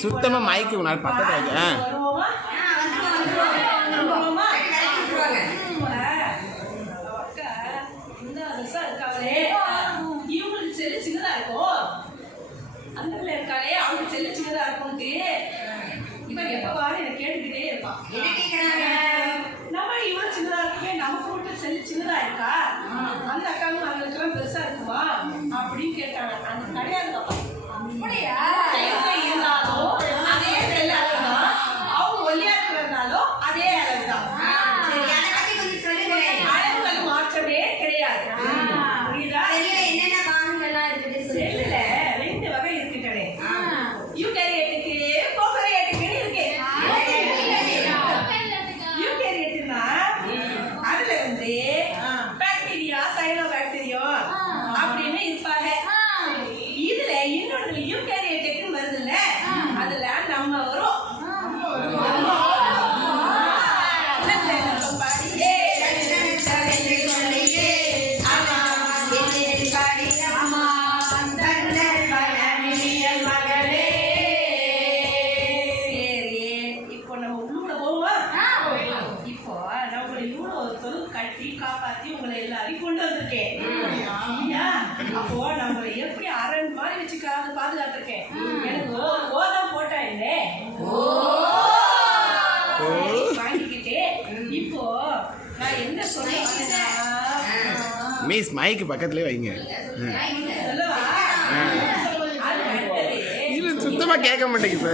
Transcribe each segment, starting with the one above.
சுத்தமாக மயக்கி உன்னால் பக்கத்தில் வைக்கிறேன் சின்னதா இருக்கும் இவன் எப்ப பாரு காப்பாத்தி உங்களை எல்லாரையும் கொண்டு வந்திருக்கேன். அப்போ நம்மளை எப்படி அரண் மாதிரி வச்சு பாதுகாத்திருக்கேன். எனக்கு ஓதான் போட்டேன் இல்லை இப்போ நான் என்ன சொல்றேன் மிஸ் மைக்கு பக்கத்துலயே வைங்க. இது சுத்தமா கேட்க மாட்டேங்குது.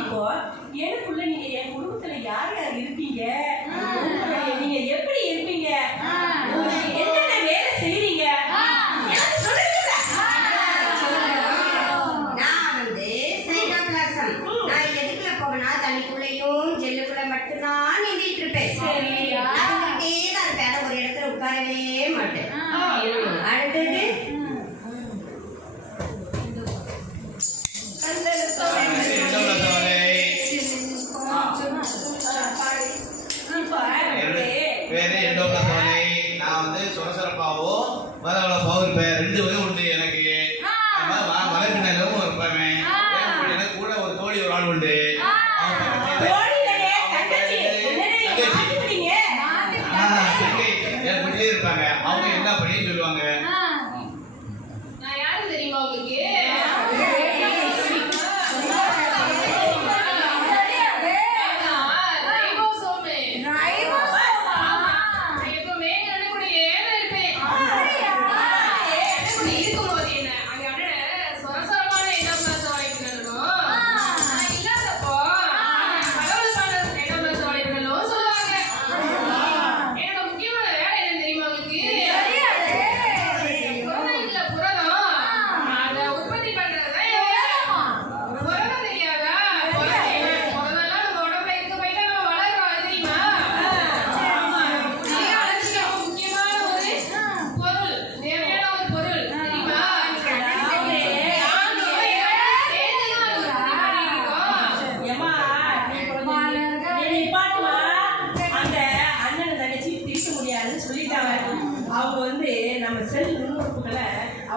இப்போ எனக்குள்ள நீங்க என் குடும்பத்துல யார் யார் இருப்பீங்க? பேரு எண்டோப்ள சோலை நான் வந்து சொரசரப்பாவோ வரவளப்பாவோ இருப்பேன் ரெண்டு வகை உண்டு எனக்கு. மலை பின்னாலும் இருப்பேன். கூட ஒரு தோழி ஒரு ஆள் உண்டு. அவன் espírito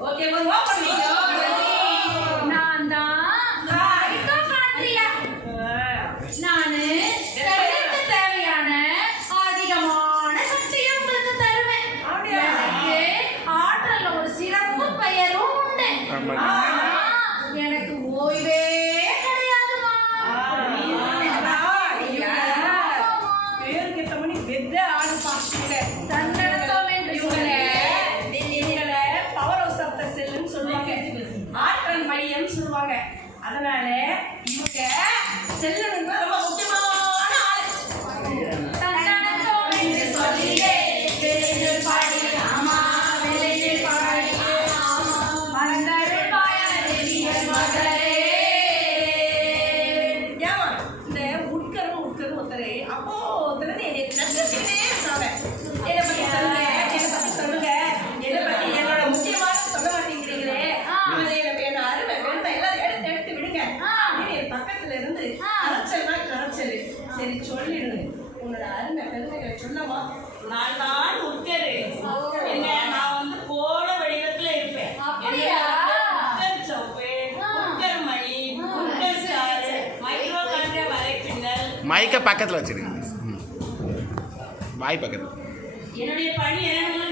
ஓகே அதனாலே பக்கத்துல இருந்து கரைச்சல்னா கரைச்சல். சரி சொல்லிடுங்க உன்னோட அருமை பெருமைகளை சொல்லமா நான் தான் உட்கரு என்ன நான் வந்து கோட வடிவத்துல இருப்பேன். அப்படியா? உட்கர் சோப்பு உட்கர் மணி உட்கர் ஸ்டார் மைக்ரோ கண்ட வலைப்பின்னல் மைக்கை பக்கத்தில் வச்சிருங்க ம். வாய் பக்கத்தில். என்னுடைய பணி என்னன்னு